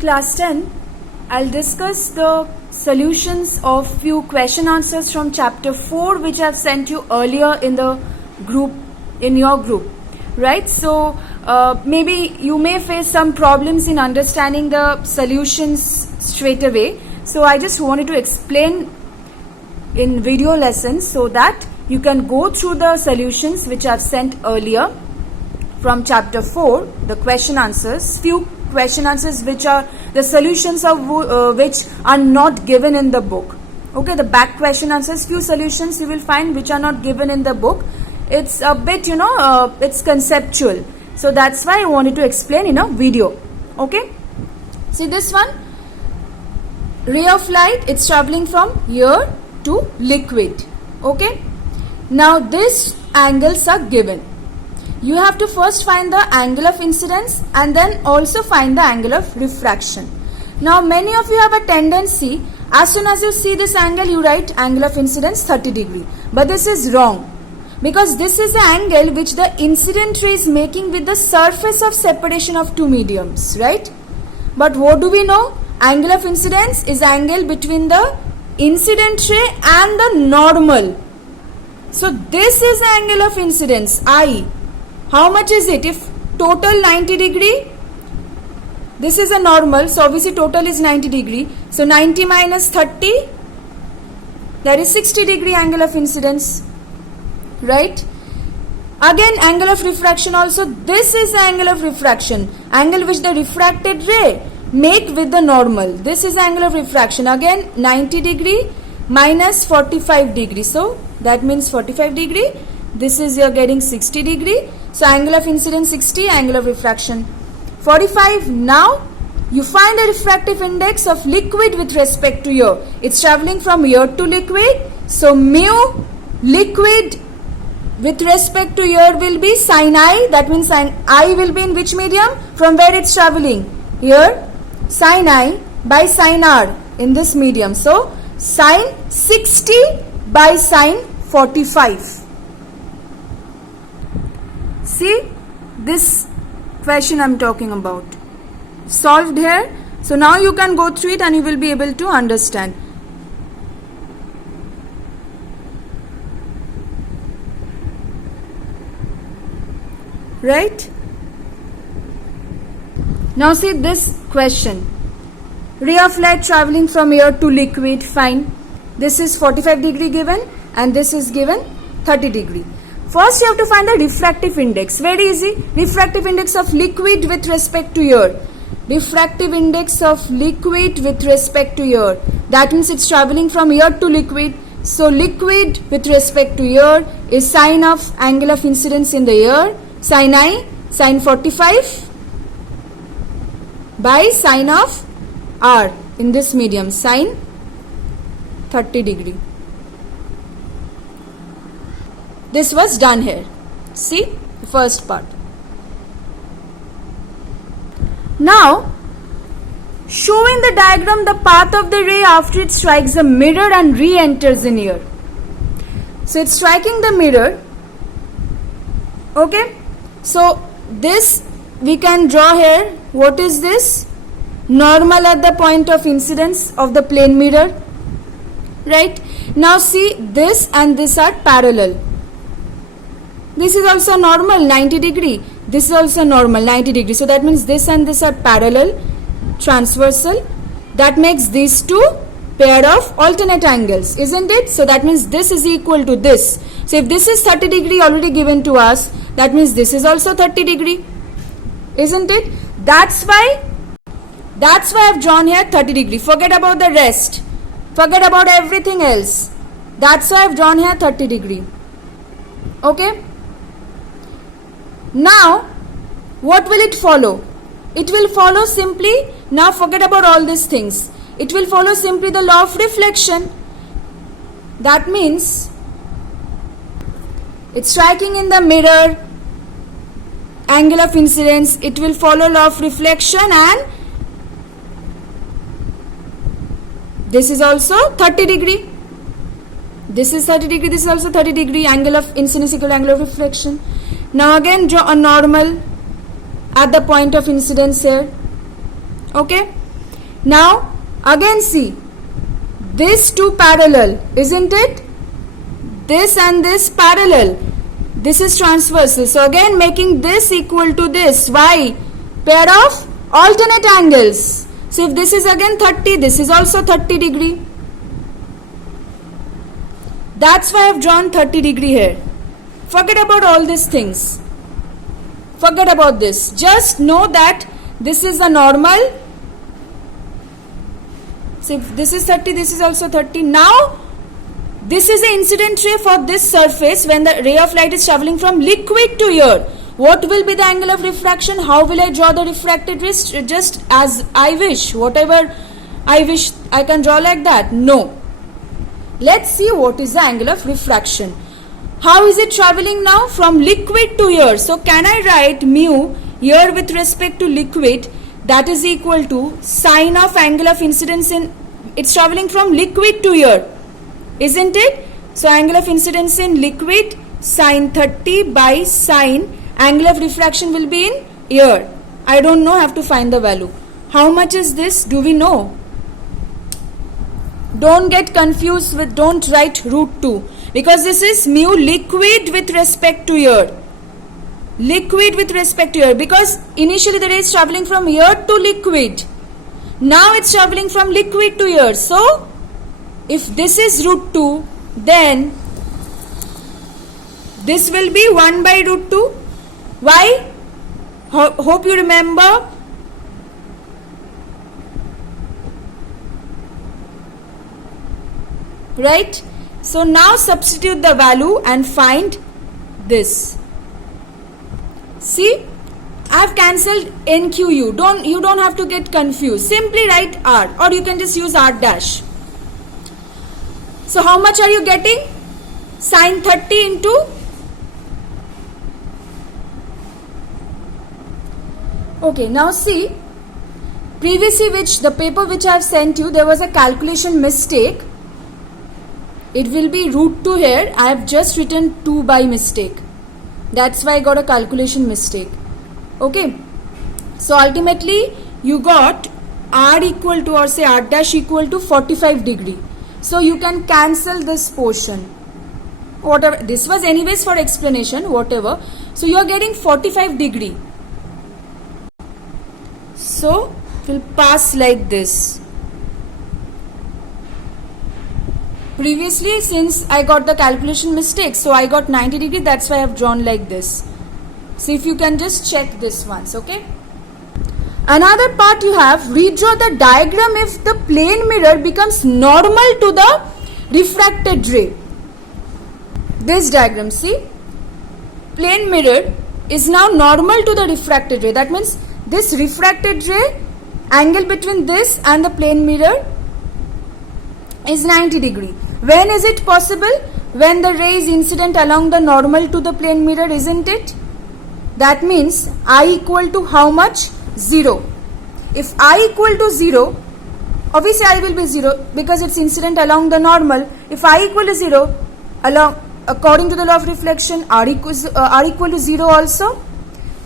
Class 10, I'll discuss the solutions of few question answers from chapter 4 which I've sent you earlier in the group, in your group, right? So maybe you may face some problems in understanding the solutions straight away. So I just wanted to explain in video lessons so that you can go through the solutions which I've sent earlier from chapter 4, the question answers, few question answers which are the solutions of which are not given in the book. Okay, the back question answers, few solutions you will find which are not given in the book. It's a bit, it's conceptual. So that's why I wanted to explain in a video. Okay, see this one, ray of light, it's traveling from here to liquid. Okay, now these angles are given. You have to first find the angle of incidence and then also find the angle of refraction. Now many of you have a tendency, as soon as you see this angle, you write angle of incidence 30 degree. But this is wrong, because this is the angle which the incident ray is making with the surface of separation of two mediums, right? But what do we know? Angle of incidence is angle between the incident ray and the normal. So this is angle of incidence, I. How much is it? If total 90 degree, this is a normal, so obviously total is 90 degree. So 90 minus 30, that is 60 degree angle of incidence, right? Again, angle of refraction also, this is the angle of refraction, angle which the refracted ray make with the normal. This is angle of refraction, again 90 degree minus 45 degree. So that means 45 degree. This is you're getting 60 degree. So angle of incidence 60, angle of refraction 45. Now you find the refractive index of liquid with respect to air. It's traveling from air to liquid. So mu liquid with respect to air will be sin I. That means sin I will be in which medium? From where it's traveling? Here, sin I by sin R in this medium. So sin 60 by sin 45. See, this question I'm talking about. Solved here. So now you can go through it and you will be able to understand. Right? Now see this question. Ray of light traveling from air to liquid, fine. This is 45 degree given and this is given 30 degree. First you have to find the refractive index. Very easy. Refractive index of liquid with respect to air. Refractive index of liquid with respect to air. That means it's traveling from air to liquid. So liquid with respect to air is sine of angle of incidence in the air. Sin I, sin 45 by sine of R in this medium, sine 30 degree. This was done here. See the first part. Now show in the diagram the path of the ray after it strikes a mirror and re-enters in air. So it's striking the mirror. Okay. So this we can draw here. What is this? Normal at the point of incidence of the plane mirror. Right. Now see, this and this are parallel. This is also normal 90 degree. This is also normal 90 degree. So that means this and this are parallel, transversal. That makes these two pair of alternate angles, isn't it? So that means this is equal to this. So if this is 30 degree already given to us, that means this is also 30 degree, isn't it? That's why I've drawn here 30 degree. Forget about the rest. Forget about everything else. That's why I've drawn here 30 degree. Okay. Now, what will it follow? It will follow simply, now forget about all these things. It will follow simply the law of reflection. That means, it's striking in the mirror, angle of incidence, it will follow law of reflection, and this is also 30 degree. This is 30 degree, this is also 30 degree, angle of incidence equal to angle of reflection. Now again draw a normal at the point of incidence here. Okay. Now again see, these two parallel, isn't it? This and this parallel. This is transversal. So again making this equal to this. Why? Pair of alternate angles. So if this is again 30, this is also 30 degree. That's why I have drawn 30 degree here. Forget about all these things. Forget about this. Just know that this is the normal. So if this is 30, this is also 30. Now this is the incident ray for this surface when the ray of light is traveling from liquid to air. What will be the angle of refraction? How will I draw the refracted ray? Just as I wish. Whatever I wish, I can draw like that. No. Let's see what is the angle of refraction. How is it traveling now? From liquid to air. So can I write mu air with respect to liquid, that is equal to sine of angle of incidence in, it's traveling from liquid to air, isn't it? So angle of incidence in liquid sine 30 by sine angle of refraction will be in air. I don't know, I have to find the value. How much is this? Do we know? Don't get confused with, don't write root 2, because this is mu liquid with respect to air. Liquid with respect to air, because initially the ray is traveling from air to liquid. Now it's traveling from liquid to air. So if this is root 2, then this will be 1 by root 2. Why? Hope you remember. Right? So now substitute the value and find this. See, I have cancelled NQU. You don't have to get confused. Simply write R, or you can just use R dash. So how much are you getting? Sine 30 into. Okay, now see, previously the paper which I have sent you, there was a calculation mistake. It will be root 2 here. I have just written 2 by mistake. That's why I got a calculation mistake. Okay. So ultimately you got R equal to, or say R dash equal to 45 degree. So you can cancel this portion. Whatever. This was anyways for explanation, whatever. So you are getting 45 degree. So it will pass like this. Previously, since I got the calculation mistake, so I got 90 degree, that's why I have drawn like this. So if you can just check this once, okay? Another part you have, redraw the diagram if the plane mirror becomes normal to the refracted ray. This diagram, see? Plane mirror is now normal to the refracted ray. That means this refracted ray, angle between this and the plane mirror is 90 degree. When is it possible? When the ray is incident along the normal to the plane mirror, isn't it? That means I equal to how much? 0. If I equal to 0, obviously I will be 0 because it's incident along the normal. If I equal to 0, according to the law of reflection, R equal to 0 also.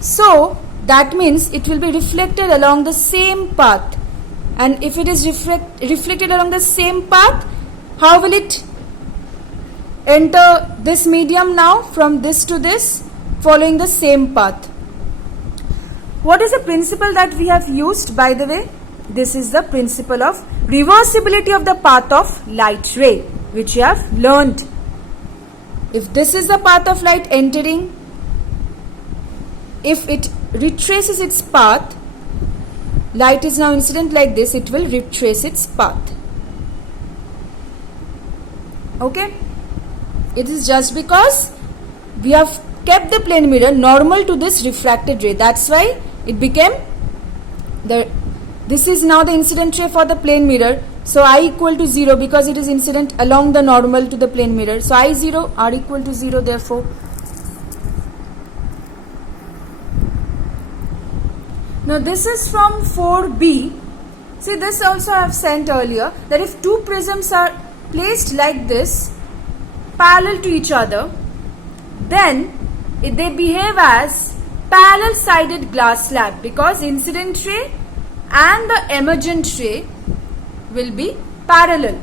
So that means it will be reflected along the same path. And if it is reflected along the same path, how will it enter this medium now from this to this, following the same path? What is the principle that we have used, by the way? This is the principle of reversibility of the path of light ray, which you have learned. If this is the path of light entering, if it retraces its path, light is now incident like this, it will retrace its path. Okay? It is just because we have kept the plane mirror normal to this refracted ray. That's why it became this is now the incident ray for the plane mirror. So I equal to 0 because it is incident along the normal to the plane mirror. So I 0, R equal to 0 therefore. Now this is from 4b. See, this also I have sent earlier, that if two prisms are placed like this, parallel to each other, then they behave as parallel sided glass slab, because incident ray and the emergent ray will be parallel.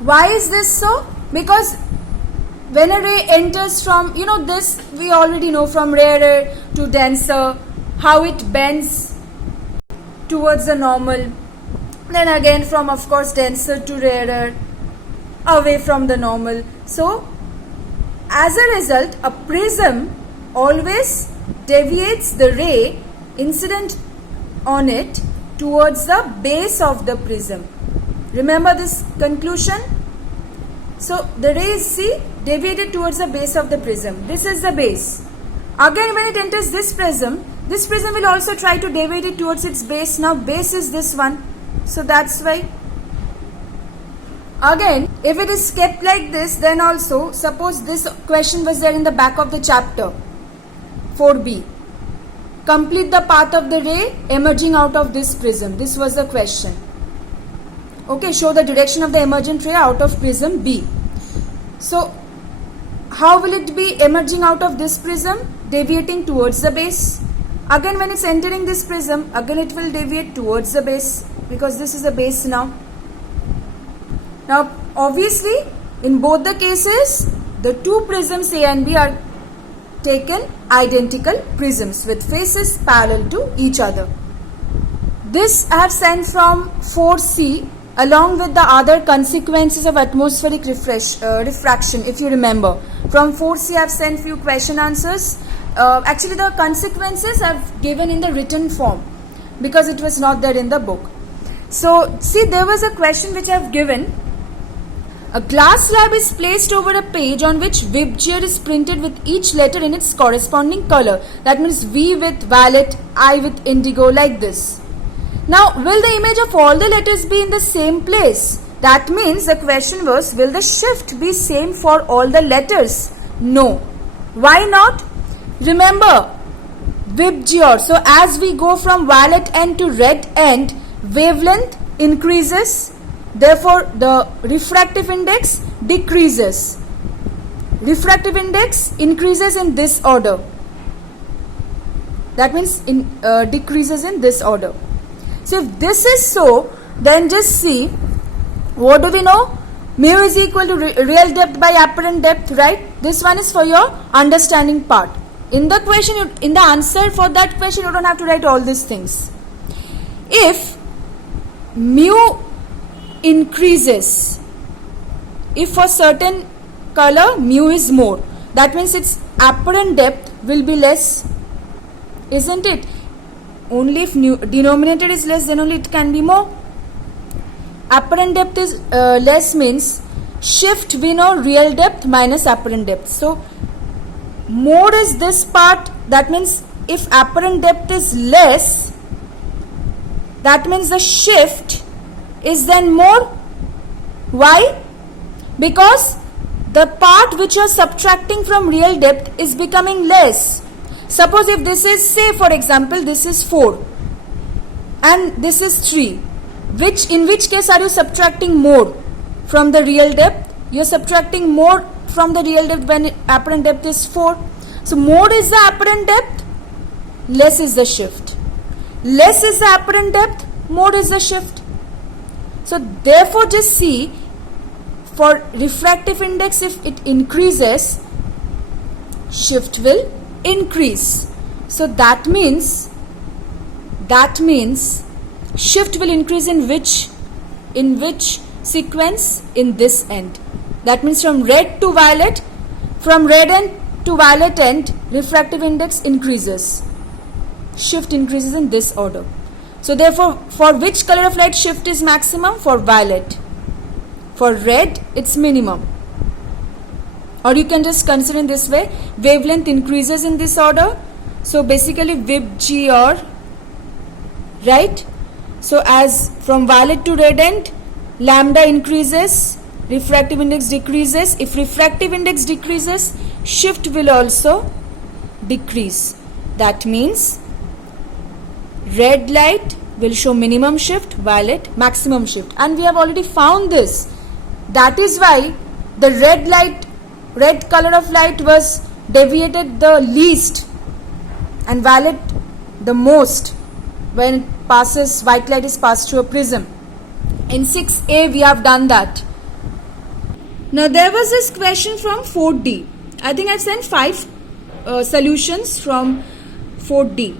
Why is this so? Because when a ray enters from, this we already know from rarer to denser, how it bends towards the normal. Then again from, of course, denser to rarer, away from the normal. So, as a result, a prism always deviates the ray incident on it towards the base of the prism. Remember this conclusion? So, the ray is, deviated towards the base of the prism. This is the base. Again, when it enters this prism will also try to deviate it towards its base. Now, base is this one. So, that's why. Again, if it is kept like this, then also, suppose this question was there in the back of the chapter 4b. Complete the path of the ray emerging out of this prism. This was the question. Okay, show the direction of the emergent ray out of prism B. So, how will it be emerging out of this prism? Deviating towards the base. Again, when it's entering this prism, again it will deviate towards the base, because this is the base now. Now, obviously, in both the cases, the two prisms A and B are taken identical prisms with faces parallel to each other. This I have sent from 4C along with the other consequences of atmospheric refraction, if you remember. From 4C I have sent few question answers. Actually, the consequences I have given in the written form because it was not there in the book. So, see, there was a question which I have given. A glass slab is placed over a page on which VIBGYOR is printed with each letter in its corresponding color. That means V with violet, I with indigo, like this. Now, will the image of all the letters be in the same place? That means the question was, will the shift be same for all the letters? No. Why not? Remember, VIBGYOR. So, as we go from violet end to red end, wavelength increases. Therefore, the refractive index decreases. Refractive index increases in this order. That means decreases in this order. So, if this is so, then just see, what do we know? Mu is equal to real depth by apparent depth, right? This one is for your understanding part. In the question, in the answer for that question, you don't have to write all these things. If mu increases, if for certain color mu is more, that means its apparent depth will be less, isn't it? Only if denominator is less, then only it can be more. Apparent depth is less means shift, we know, real depth minus apparent depth. So, more is this part, that means if apparent depth is less, that means the shift is then more. Why? Because the part which you are subtracting from real depth is becoming less. Suppose if this is, say for example, this is 4 and this is 3. In which case are you subtracting more from the real depth? You are subtracting more from the real depth when apparent depth is 4. So, more is the apparent depth, less is the shift. Less is the apparent depth, more is the shift. So, therefore, just see, for refractive index, if it increases, shift will increase. So, that means shift will increase in which sequence? In this end. That means from red to violet, from red end to violet end, refractive index increases. Shift increases in this order. So, therefore, for which color of light shift is maximum? For violet. For red, it's minimum. Or you can just consider in this way, wavelength increases in this order. So, basically VIBGYOR, right? So, as from violet to red end, lambda increases, refractive index decreases. If refractive index decreases, shift will also decrease. That means red light will show minimum shift, violet maximum shift, and we have already found this. That is why the red color of light was deviated the least and violet the most when white light is passed through a prism. In 6A we have done that. Now there was this question from 4D. I think I've sent 5 solutions from 4D.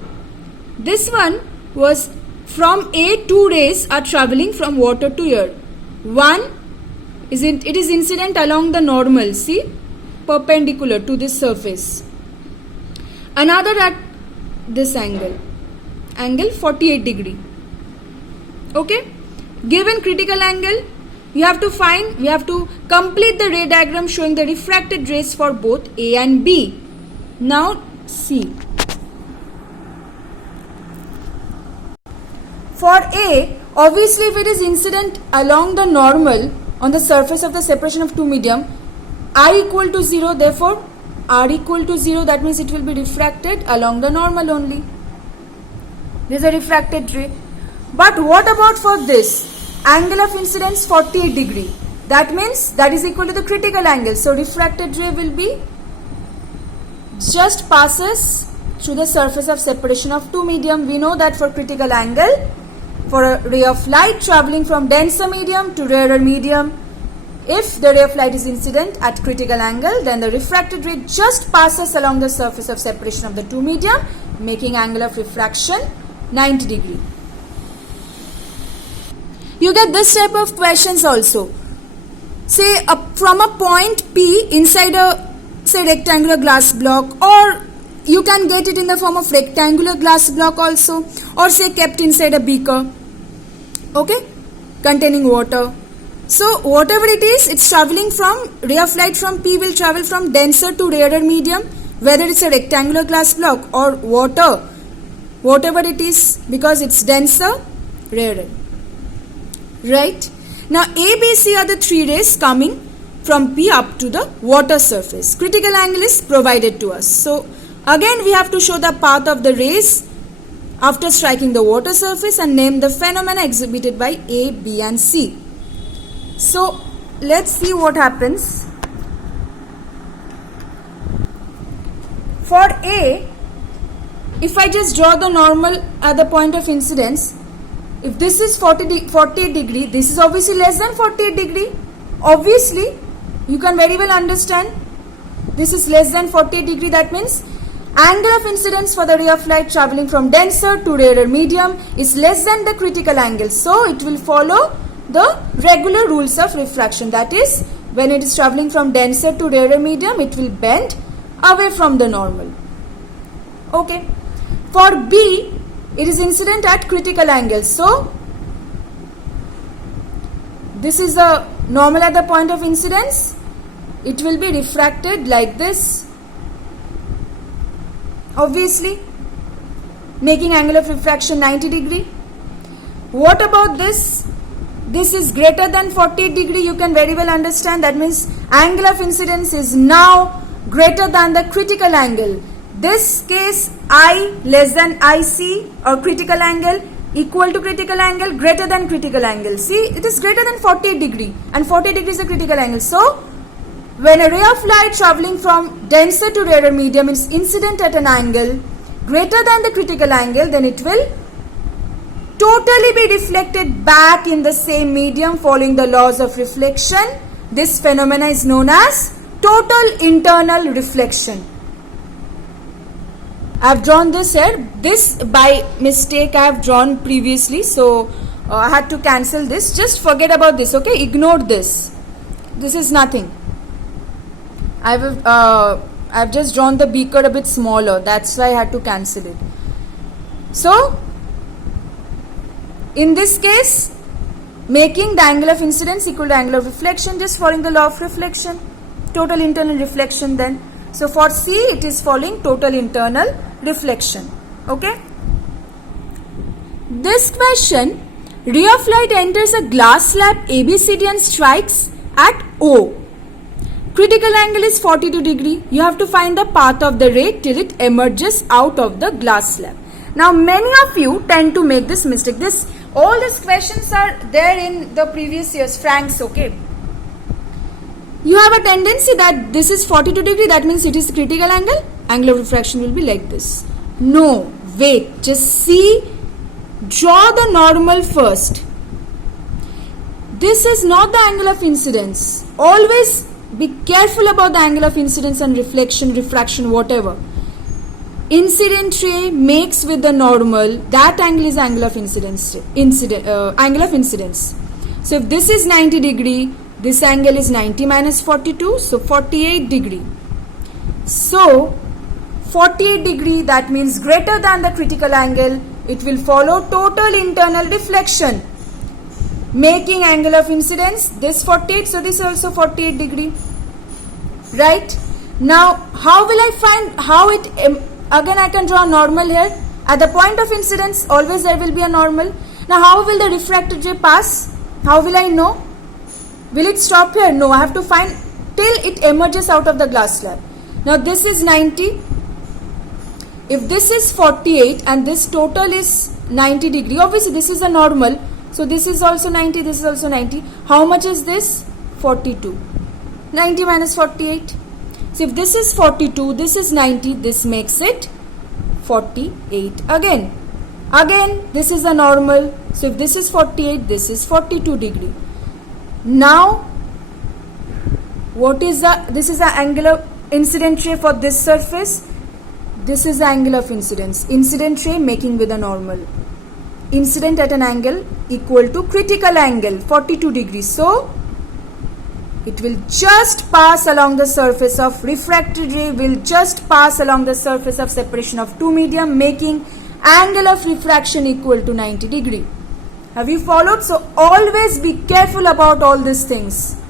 This one was from A, 2 rays are travelling from water to air. One it is incident along the normal, see, perpendicular to this surface. Another at this angle 48 degree. Okay, given critical angle, we have to complete the ray diagram showing the refracted rays for both A and B. Now see, for A, obviously if it is incident along the normal on the surface of the separation of two medium, I equal to 0, therefore R equal to 0, that means it will be refracted along the normal only. This is a refracted ray. But what about for this? Angle of incidence 48 degree. That means that is equal to the critical angle. So refracted ray will be just passes through the surface of separation of two medium. We know that for critical angle, for a ray of light travelling from denser medium to rarer medium, if the ray of light is incident at critical angle, then the refracted ray just passes along the surface of separation of the two medium, making angle of refraction 90 degree. You get this type of questions also. Say from a point P inside a rectangular glass block, or you can get it in the form of rectangular glass block also, or say kept inside a beaker, okay, containing water. So whatever it is, it's traveling from, ray of light from P will travel from denser to rarer medium, whether it's a rectangular glass block or water, whatever it is, because it's denser, rarer. Right? Now A, B, C are the 3 rays coming from P up to the water surface. Critical angle is provided to us. So again we have to show the path of the rays after striking the water surface and name the phenomena exhibited by A, B and C. So let's see what happens. For A, if I just draw the normal at the point of incidence, if this is 48 degree, this is obviously less than 48 degree. Obviously, you can very well understand this is less than 48 degree. That means angle of incidence for the ray of light traveling from denser to rarer medium is less than the critical angle. So it will follow the regular rules of refraction. That is, when it is traveling from denser to rarer medium, it will bend away from the normal. Okay. For B, it is incident at critical angle. So this is the normal at the point of incidence. It will be refracted like this, obviously, making angle of refraction 90 degree. What about this? This is greater than 48 degree. You can very well understand. That means angle of incidence is now greater than the critical angle. This case, I less than IC, or critical angle equal to critical angle greater than critical angle. See, it is greater than 48 degree and 48 degree is the critical angle. So when a ray of light traveling from denser to rarer medium is incident at an angle greater than the critical angle, then it will totally be reflected back in the same medium following the laws of reflection. This phenomena is known as total internal reflection. I have drawn this here. This by mistake I have drawn previously, so I had to cancel this. Just forget about this, okay? Ignore this. This is nothing. I've just drawn the beaker a bit smaller. That's why I had to cancel it. So in this case, making the angle of incidence equal to angle of reflection, just following the law of reflection, total internal reflection then. So for C, it is following total internal reflection. Okay. This question, ray of light enters a glass slab ABCD and strikes at O. Critical angle is 42 degree. You have to find the path of the ray till it emerges out of the glass slab. Now many of you tend to make this mistake. All these questions are there in the previous years, Frank's, okay. You have a tendency that this is 42 degree, that means it is critical angle. Angle of refraction will be like this. No, wait, just see Draw the normal first. This is not the angle of incidence. Always be careful about the angle of incidence and reflection, refraction, whatever. Incident ray makes with the normal, that angle is angle of incidence. Angle of incidence. So if this is 90 degree, this angle is 90 minus 42, so 48 degree. So 48 degree, that means greater than the critical angle. It will follow total internal deflection, making angle of incidence this 48, so this is also 48 degree. Right? Now how will I find how it, again I can draw a normal here. At the point of incidence always there will be a normal. Now how will the refracted ray pass? How will I know? Will it stop here? No, I have to find till it emerges out of the glass slab. Now this is 90. If this is 48 and this total is 90 degree, obviously this is a normal. So this is also 90, this is also 90. How much is this? 42. 90 minus 48. So if this is 42, this is 90, this makes it 48 again. Again, this is a normal. So if this is 48, this is 42 degree. Now, this is the angular incident ray for this surface. This is the angle of incidence. Incident ray making with a normal. Incident at an angle equal to critical angle 42 degrees. So it will just pass along the surface of refracted ray, will just pass along the surface of separation of two medium, making angle of refraction equal to 90 degree. Have you followed? So always be careful about all these things.